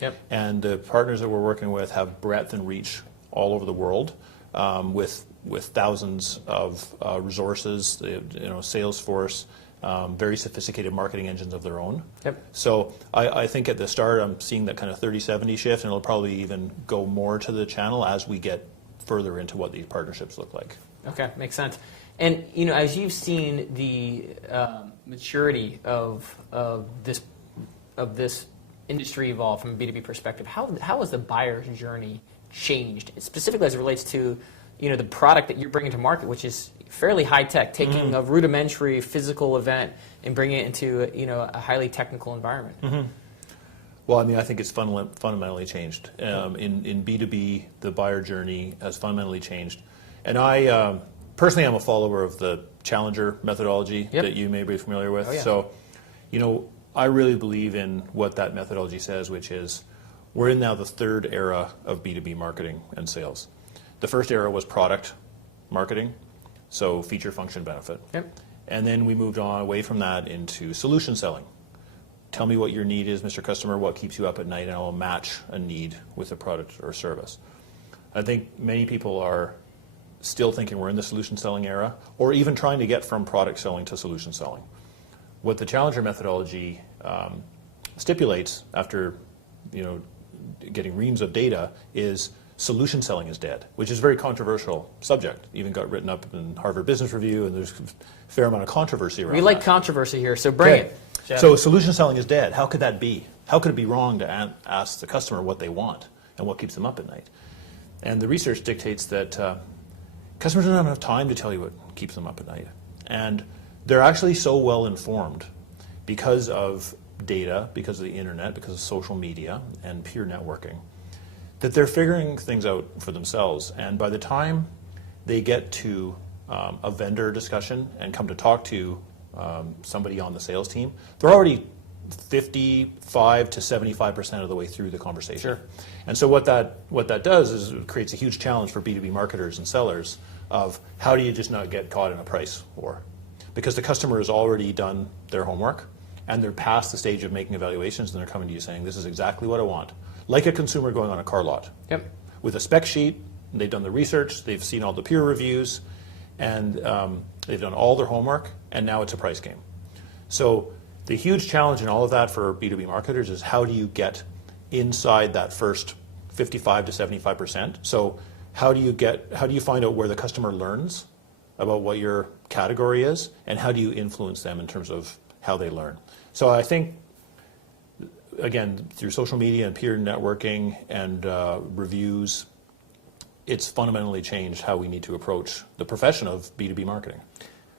Yep. And the partners that we're working with have breadth and reach all over the world, with thousands of resources, Salesforce, very sophisticated marketing engines of their own. Yep. So I think at the start I'm seeing that kind of 30-70 shift, and it'll probably even go more to the channel as we get further into what these partnerships look like. Okay, makes sense. And as you've seen the maturity of this industry evolve from a B2B perspective, how has the buyer's journey changed, specifically as it relates to the product that you're bringing to market, which is fairly high tech, taking a rudimentary physical event and bringing it into a highly technical environment? Well, I think it's fundamentally changed. In B2B, the buyer journey has fundamentally changed. And I personally am a follower of the Challenger methodology that you may be familiar with. Oh, yeah. So, I really believe in what that methodology says, which is we're in now the third era of B2B marketing and sales. The first era was product marketing, so feature, function, benefit. Yep. And then we moved on away from that into solution selling. Tell me what your need is, Mr. Customer, what keeps you up at night, and I'll match a need with a product or service. I think many people are still thinking we're in the solution selling era, or even trying to get from product selling to solution selling. What the Challenger methodology stipulates, after getting reams of data, is solution selling is dead, which is a very controversial subject. Even got written up in Harvard Business Review, and there's a fair amount of controversy around We like that. controversy here, so bring it. Jeff. So solution selling is dead. How could that be? How could it be wrong to ask the customer what they want and what keeps them up at night? And the research dictates that customers don't have enough time to tell you what keeps them up at night. And they're actually so well informed because of data, because of the internet, because of social media and peer networking, that they're figuring things out for themselves. And by the time they get to a vendor discussion and come to talk to somebody on the sales team, they're already 55 to 75% of the way through the conversation. Sure. And so what that does is it creates a huge challenge for B2B marketers and sellers of how do you just not get caught in a price war? Because the customer has already done their homework and they're past the stage of making evaluations, and they're coming to you saying, this is exactly what I want. Like a consumer going on a car lot. Yep. With a spec sheet, they've done the research, they've seen all the peer reviews, and they've done all their homework, and now it's a price game. So the huge challenge in all of that for B2B marketers is how do you get inside that first 55 to 75%? So how do you find out where the customer learns about what your category is, and how do you influence them in terms of how they learn? So I think, again, through social media and peer networking and reviews, it's fundamentally changed how we need to approach the profession of B2B marketing.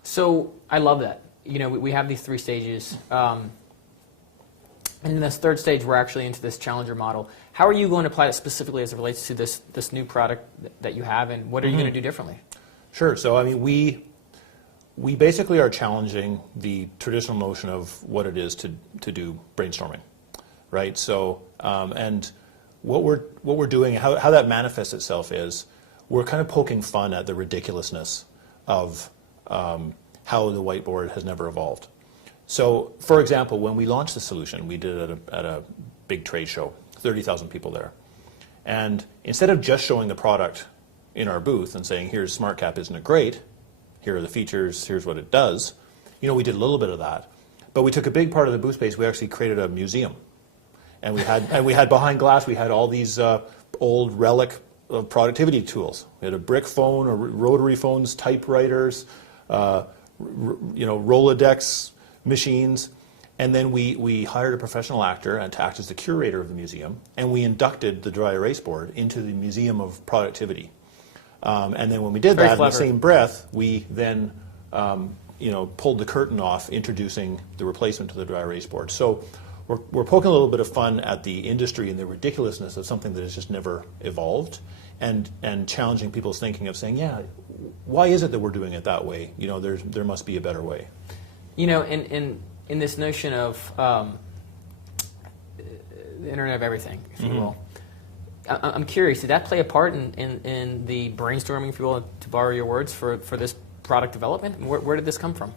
So I love that. We have these three stages. And in this third stage, we're actually into this Challenger model. How are you going to apply it specifically as it relates to this new product that you have, and what are you going to do differently? Sure. So we basically are challenging the traditional notion of what it is to do brainstorming, right? So and what we're doing, how that manifests itself is we're kind of poking fun at the ridiculousness of how the whiteboard has never evolved. So, for example, when we launched the solution, we did it at a big trade show, 30,000 people there. And instead of just showing the product in our booth and saying, here's SmartCap, isn't it great? Here are the features, here's what it does. We did a little bit of that. But we took a big part of the booth space, we actually created a museum. And we had behind glass, we had all these old relic of productivity tools. We had a brick phone, or rotary phones, typewriters, Rolodex machines, and then we hired a professional actor to act as the curator of the museum, and we inducted the dry erase board into the Museum of Productivity. And then when we did that, in the same breath, we then pulled the curtain off, introducing the replacement to the dry erase board. So we're poking a little bit of fun at the industry and the ridiculousness of something that has just never evolved, and challenging people's thinking of saying, yeah, why is it that we're doing it that way? There must be a better way. In this notion of the Internet of Everything, if you will, I'm curious, did that play a part in the brainstorming, if you will, to borrow your words, for this product development? Where did this come from?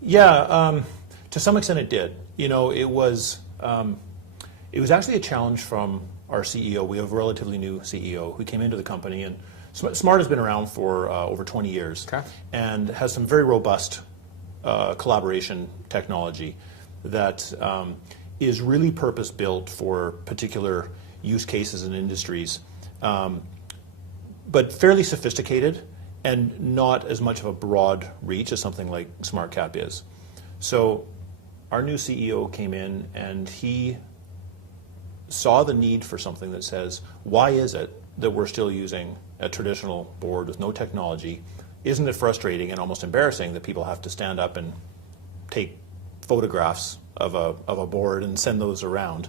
Yeah, to some extent it did. It It was actually a challenge from our CEO. We have a relatively new CEO who came into the company, and Smart has been around for over 20 years, okay, and has some very robust collaboration technology that is really purpose-built for particular use cases and industries, but fairly sophisticated and not as much of a broad reach as something like SmartCap is. So our new CEO came in and he saw the need for something that says, why is it that we're still using a traditional board with no technology? Isn't it frustrating and almost embarrassing that people have to stand up and take photographs of a board and send those around?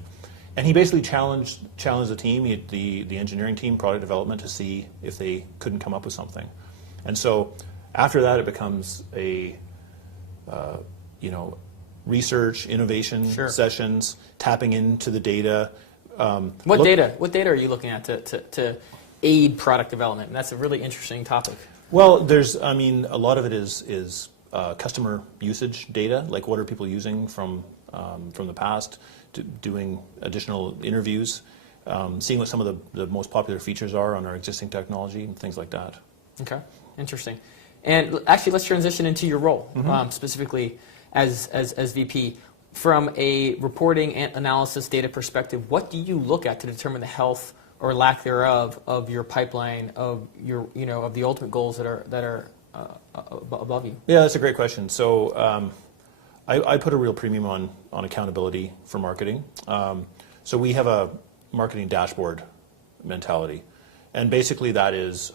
And he basically challenged the team, the engineering team, product development, to see if they couldn't come up with something. And so after that, it becomes a research, innovation sessions, tapping into the data. What data are you looking at to aid product development? And that's a really interesting topic. Well, a lot of it is customer usage data, like what are people using from the past, doing additional interviews, seeing what some of the most popular features are on our existing technology and things like that. Okay, interesting. And actually, let's transition into your role, specifically as VP. From a reporting and analysis data perspective, what do you look at to determine the health or lack thereof of your pipeline, of your of the ultimate goals that are above you? Yeah, that's a great question. So I put a real premium on accountability for marketing. So we have a marketing dashboard mentality, and basically that is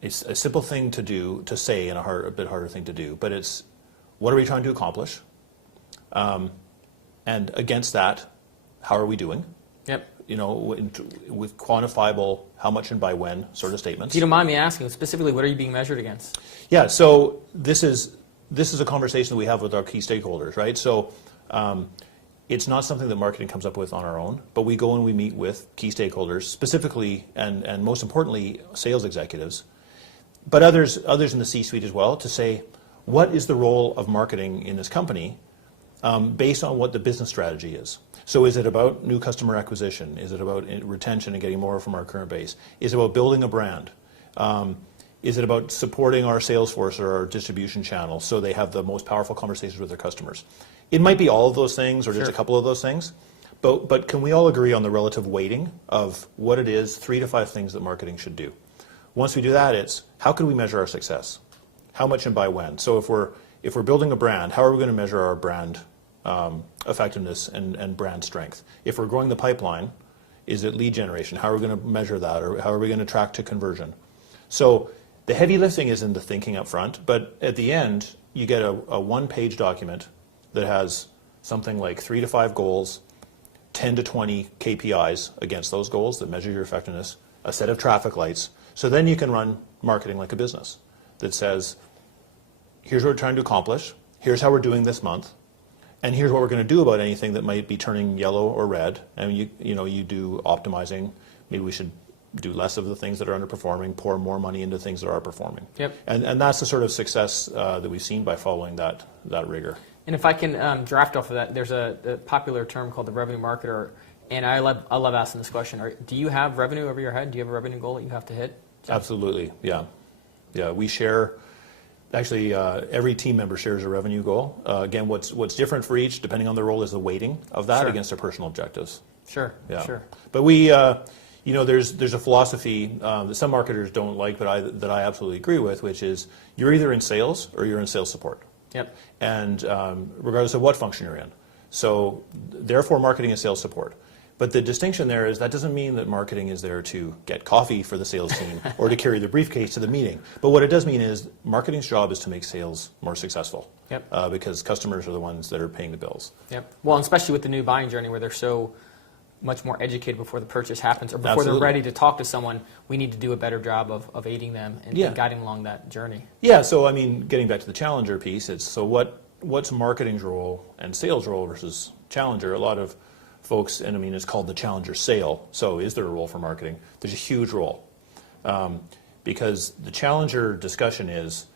it's a simple thing to do, to say, and a bit harder thing to do. But it's, what are we trying to accomplish? And against that, how are we doing? Yep. With quantifiable how much and by when sort of statements. If you don't mind me asking, specifically, what are you being measured against? Yeah, so this is a conversation that we have with our key stakeholders, right? So it's not something that marketing comes up with on our own, but we go and we meet with key stakeholders, specifically and most importantly, sales executives, but others in the C-suite as well, to say, what is the role of marketing in this company based on what the business strategy is? So is it about new customer acquisition? Is it about retention and getting more from our current base? Is it about building a brand? Is it about supporting our sales force or our distribution channel so they have the most powerful conversations with their customers? It might be all of those things or just a couple of those things, but can we all agree on the relative weighting of what it is, 3 to 5 things that marketing should do? Once we do that, it's how can we measure our success? How much and by when? So if we're building a brand, how are we going to measure our brand effectiveness and brand strength? If we're growing the pipeline, is it lead generation? How are we going to measure that, or how are we going to track to conversion? So the heavy lifting is in the thinking up front, but at the end, you get a one-page document that has something like 3 to 5 goals, 10 to 20 KPIs against those goals that measure your effectiveness, a set of traffic lights. So then you can run marketing like a business that says, here's what we're trying to accomplish, here's how we're doing this month, and here's what we're going to do about anything that might be turning yellow or red. And you do optimizing. Maybe we should do less of the things that are underperforming, pour more money into things that are performing. Yep. And that's the sort of success that we've seen by following that rigor. And if I can draft off of that, there's a popular term called the revenue marketer, and I love asking this question. Do you have revenue over your head? Do you have a revenue goal that you have to hit? Absolutely, yeah. We share. Actually, every team member shares a revenue goal. Again, what's different for each, depending on the role, is the weighting of that against their personal objectives. Sure. But we, there's a philosophy that some marketers don't like, but that I absolutely agree with, which is you're either in sales or you're in sales support. Yep. And regardless of what function you're in. So therefore, marketing is sales support. But the distinction there is that doesn't mean that marketing is there to get coffee for the sales team or to carry the briefcase to the meeting. But what it does mean is marketing's job is to make sales more successful. Yep. Because customers are the ones that are paying the bills. Yep. Well, and especially with the new buying journey where they're so much more educated before the purchase happens or before they're ready to talk to someone, we need to do a better job of aiding them and guiding along that journey. Yeah, so getting back to the challenger piece, it's so what's marketing's role and sales role versus challenger? A lot of folks, and it's called the challenger sale. So is there a role for marketing? There's a huge role. Because the challenger discussion is,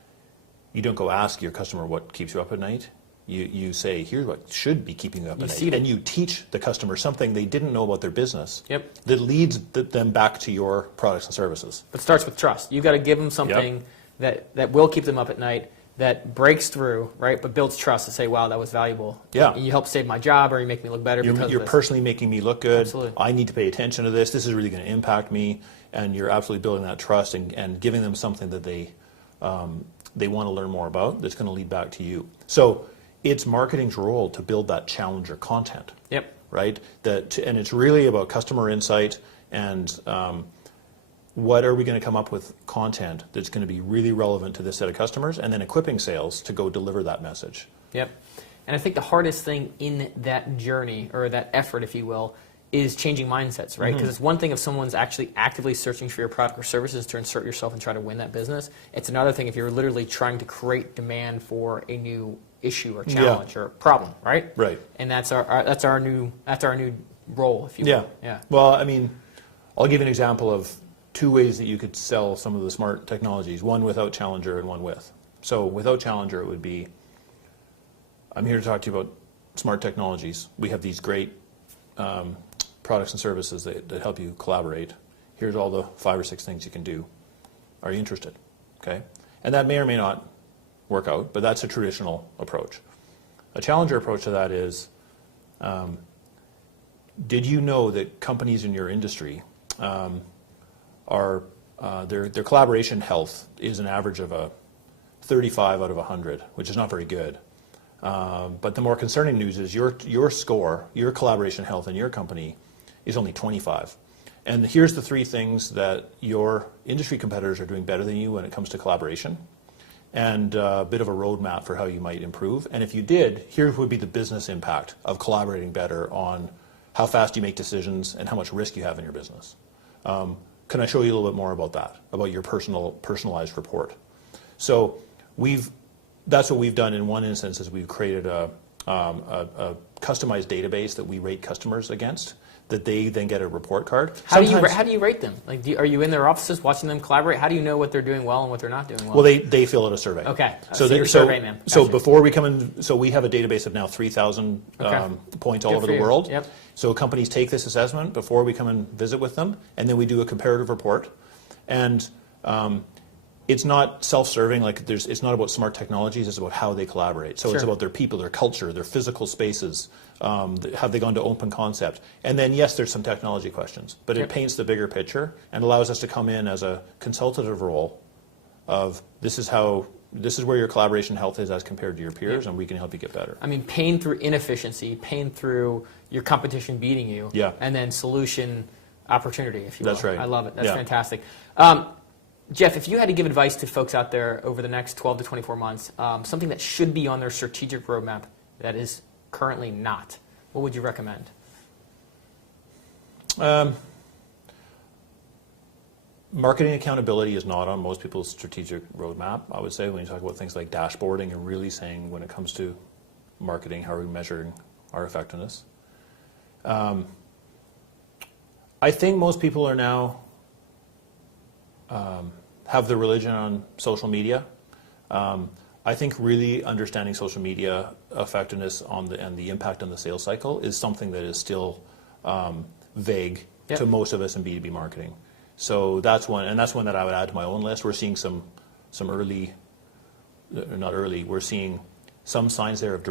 you don't go ask your customer what keeps you up at night. you say, here's what should be keeping you up at see night. it. And you teach the customer something they didn't know about their business Yep. that leads them back to your products and services. But it starts with trust. You got to give them something that will keep them up at night, that breaks through, right? But builds trust to say, wow, that was valuable. Yeah. And you help save my job, or you make me look better because You're of this. personally making me look good. Absolutely. I need to pay attention to this. This is really going to impact me. And you're absolutely building that trust and giving them something that they want to learn more about that's going to lead back to you. So it's marketing's role to build that challenger content. Yep. Right? And it's really about customer insight and what are we going to come up with content that's going to be really relevant to this set of customers, and then equipping sales to go deliver that message. Yep. And I think the hardest thing in that journey, or that effort, if you will, is changing mindsets, right? Because it's one thing if someone's actually actively searching for your product or services to insert yourself and try to win that business. It's another thing if you're literally trying to create demand for a new issue or challenge or problem, right? Right. And that's our new role, if you will. Yeah. Well, I mean, I'll give you an example of 2 ways that you could sell some of the smart technologies, one without Challenger and one with. So without Challenger, it would be, I'm here to talk to you about smart technologies. We have these great products and services that help you collaborate. Here's all the 5 or 6 things you can do. Are you interested? Okay. And that may or may not work out, but that's a traditional approach. A Challenger approach to that is, did you know that companies in your industry their collaboration health is an average of a 35 out of 100, which is not very good. But the more concerning news is your score, your collaboration health in your company is only 25. And here's the 3 things that your industry competitors are doing better than you when it comes to collaboration, and a bit of a roadmap for how you might improve. And if you did, here would be the business impact of collaborating better on how fast you make decisions and how much risk you have in your business. Can I show you a little bit more about that, about your personalized report? So that's what we've done in one instance, is we've created a customized database that we rate customers against, that they then get a report card. How do you rate them? Like, are you in their offices watching them collaborate? How do you know what they're doing well and what they're not doing well? Well, they fill out a survey. Okay, so you're surveying them. Gotcha. So before we come in, so we have a database of now 3,000 points all over the world. Yep. So companies take this assessment before we come and visit with them, and then we do a comparative report. And it's not self-serving, like it's not about smart technologies, it's about how they collaborate. So it's about their people, their culture, their physical spaces, have they gone to open concept? And then yes, there's some technology questions, but it paints the bigger picture and allows us to come in as a consultative role of this is where your collaboration health is as compared to your peers, and we can help you get better. I mean, pain through inefficiency, pain through your competition beating you, and then solution opportunity, if you will. That's right. I love it. That's fantastic. Jeff, if you had to give advice to folks out there over the next 12 to 24 months, something that should be on their strategic roadmap that is currently not, what would you recommend? Marketing accountability is not on most people's strategic roadmap, I would say, when you talk about things like dashboarding and really saying when it comes to marketing, how are we measuring our effectiveness. I think most people are now have their religion on social media. I think really understanding social media effectiveness and the impact on the sales cycle is something that is still vague to most of us in B2B marketing. So that's one that I would add to my own list. We're seeing some early, not early, we're seeing some signs there of direct